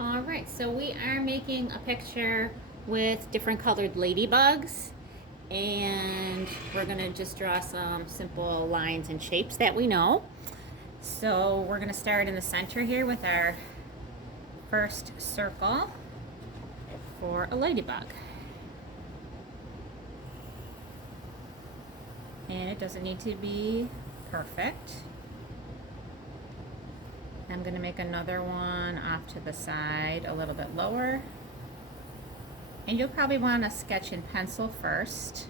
All right, so we are making a picture with different colored ladybugs, and we're gonna just draw some simple lines and shapes that we know. So we're gonna start in the center here with our first circle for a ladybug. And it doesn't need to be perfect. I'm going to make another one off to the side a little bit lower. And you'll probably want to sketch in pencil first.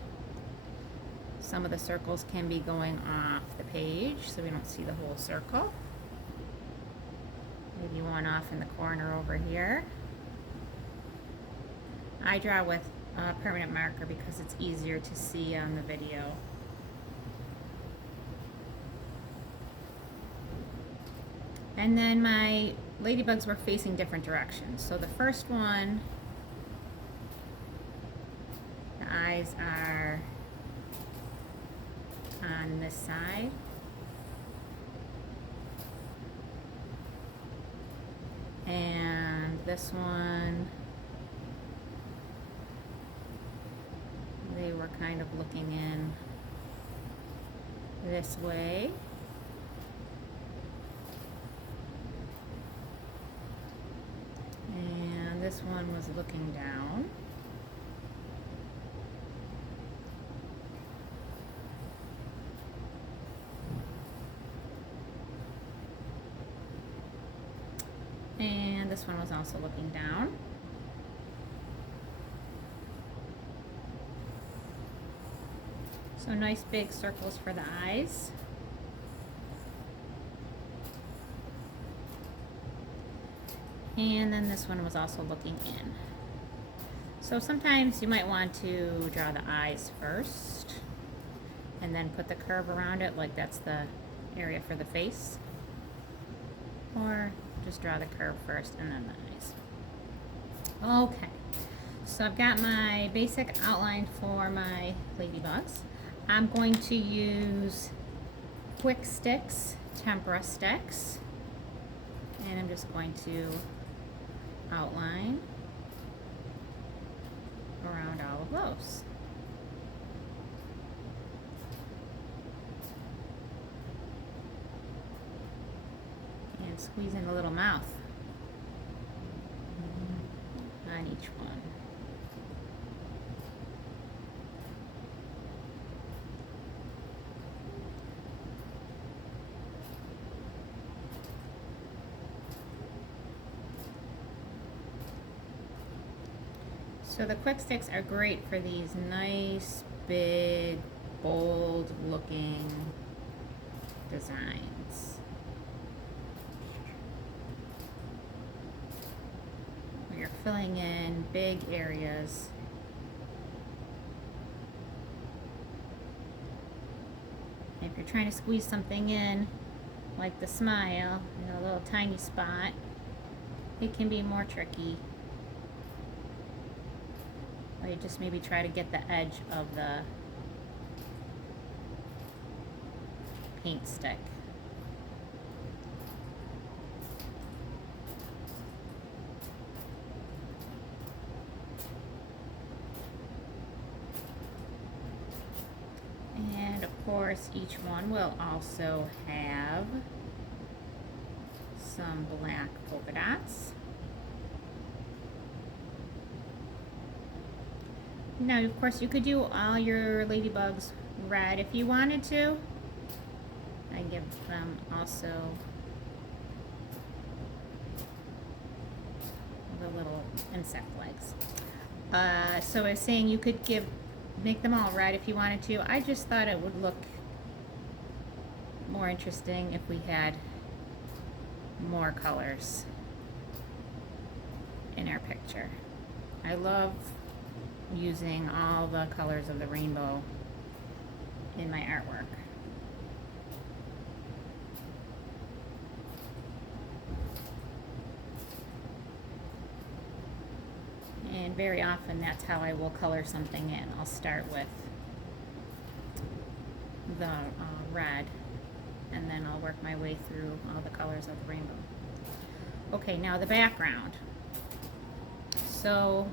Some of the circles can be going off the page so we don't see the whole circle. Maybe one off in the corner over here. I draw with a permanent marker because it's easier to see on the video. And then my ladybugs were facing different directions. So the first one, the eyes are on this side. And this one, they were kind of looking in this way. And this one was looking down. And this one was also looking down. So nice big circles for the eyes. And then this one was also looking in. So sometimes you might want to draw the eyes first and then put the curve around it, like that's the area for the face. Or just draw the curve first and then the eyes. Okay, so I've got my basic outline for my ladybugs. I'm going to use Kwik Stix tempera sticks, and I'm just going to outline around all of those. And squeeze in a little mouth on each one. So the Kwik Stix are great for these nice, big, bold looking designs. Where you're filling in big areas. And if you're trying to squeeze something in, like the smile, in a little tiny spot, it can be more tricky. Or you just maybe try to get the edge of the paint stick. And of course, each one will also have some black polka dots. Now, of course, you could do all your ladybugs red if you wanted to. I give them also the little insect legs. So I was saying you could make them all red if you wanted to. I just thought it would look more interesting if we had more colors in our picture. I love using all the colors of the rainbow in my artwork. And very often that's how I will color something in. I'll start with the red, and then I'll work my way through all the colors of the rainbow. Okay, now the background. So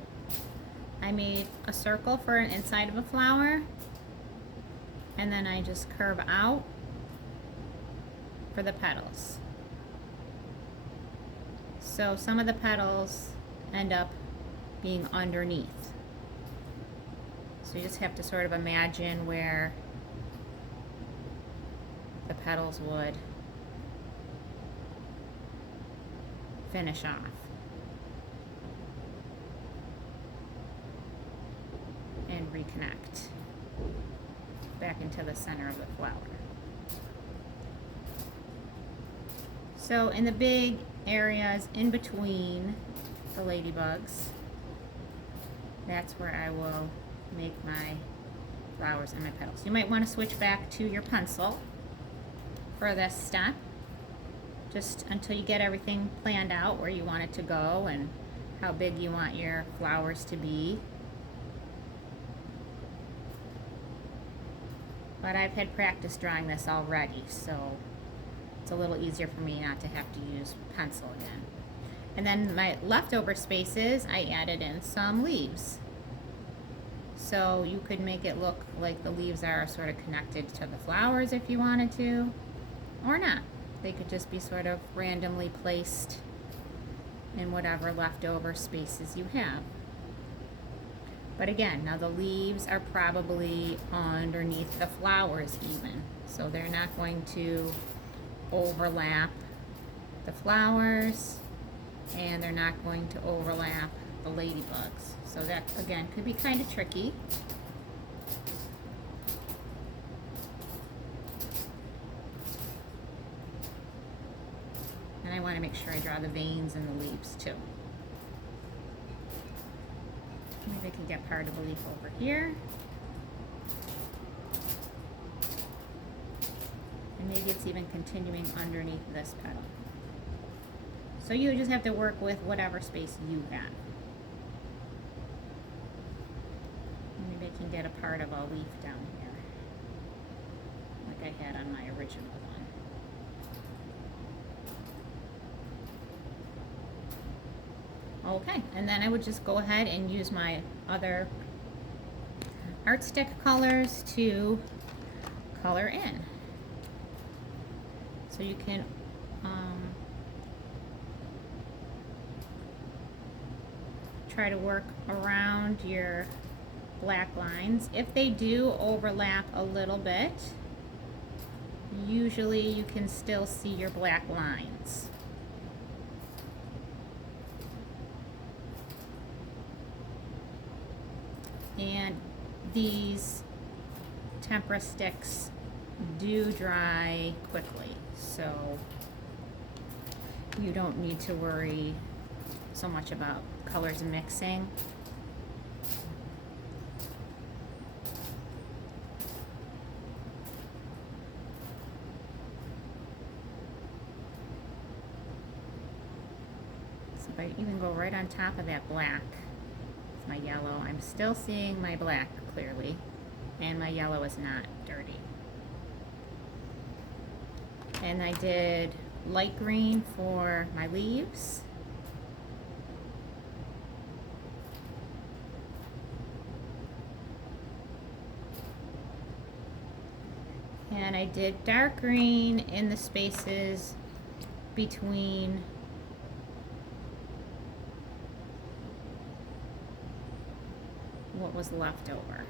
I made a circle for an inside of a flower, and then I just curve out for the petals. So some of the petals end up being underneath. So you just have to sort of imagine where the petals would finish off. And reconnect back into the center of the flower. So in the big areas in between the ladybugs, that's where I will make my flowers and my petals. You might want to switch back to your pencil for this step, just until you get everything planned out where you want it to go and how big you want your flowers to be. But I've had practice drawing this already, so it's a little easier for me not to have to use pencil again. And then my leftover spaces, I added in some leaves. So you could make it look like the leaves are sort of connected to the flowers if you wanted to, or not. They could just be sort of randomly placed in whatever leftover spaces you have. But again, now the leaves are probably underneath the flowers even, so they're not going to overlap the flowers, and they're not going to overlap the ladybugs. So that, again, could be kind of tricky. And I want to make sure I draw the veins in the leaves too. Maybe I can get part of the leaf over here. And maybe it's even continuing underneath this petal. So you just have to work with whatever space you have. Maybe I can get a part of a leaf down here, like I had on my original one. Okay, and then I would just go ahead and use my other art stick colors to color in. So you can try to work around your black lines. If they do overlap a little bit, usually you can still see your black lines. And these tempera sticks do dry quickly, so you don't need to worry so much about colors mixing. So if I even go right on top of that black with my yellow, I'm still seeing my black clearly, and my yellow is not dirty. And I did light green for my leaves. And I did dark green in the spaces between what was left over,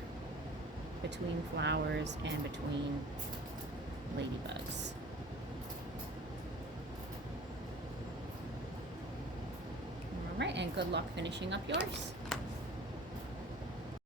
between flowers and between ladybugs. All right, and good luck finishing up yours.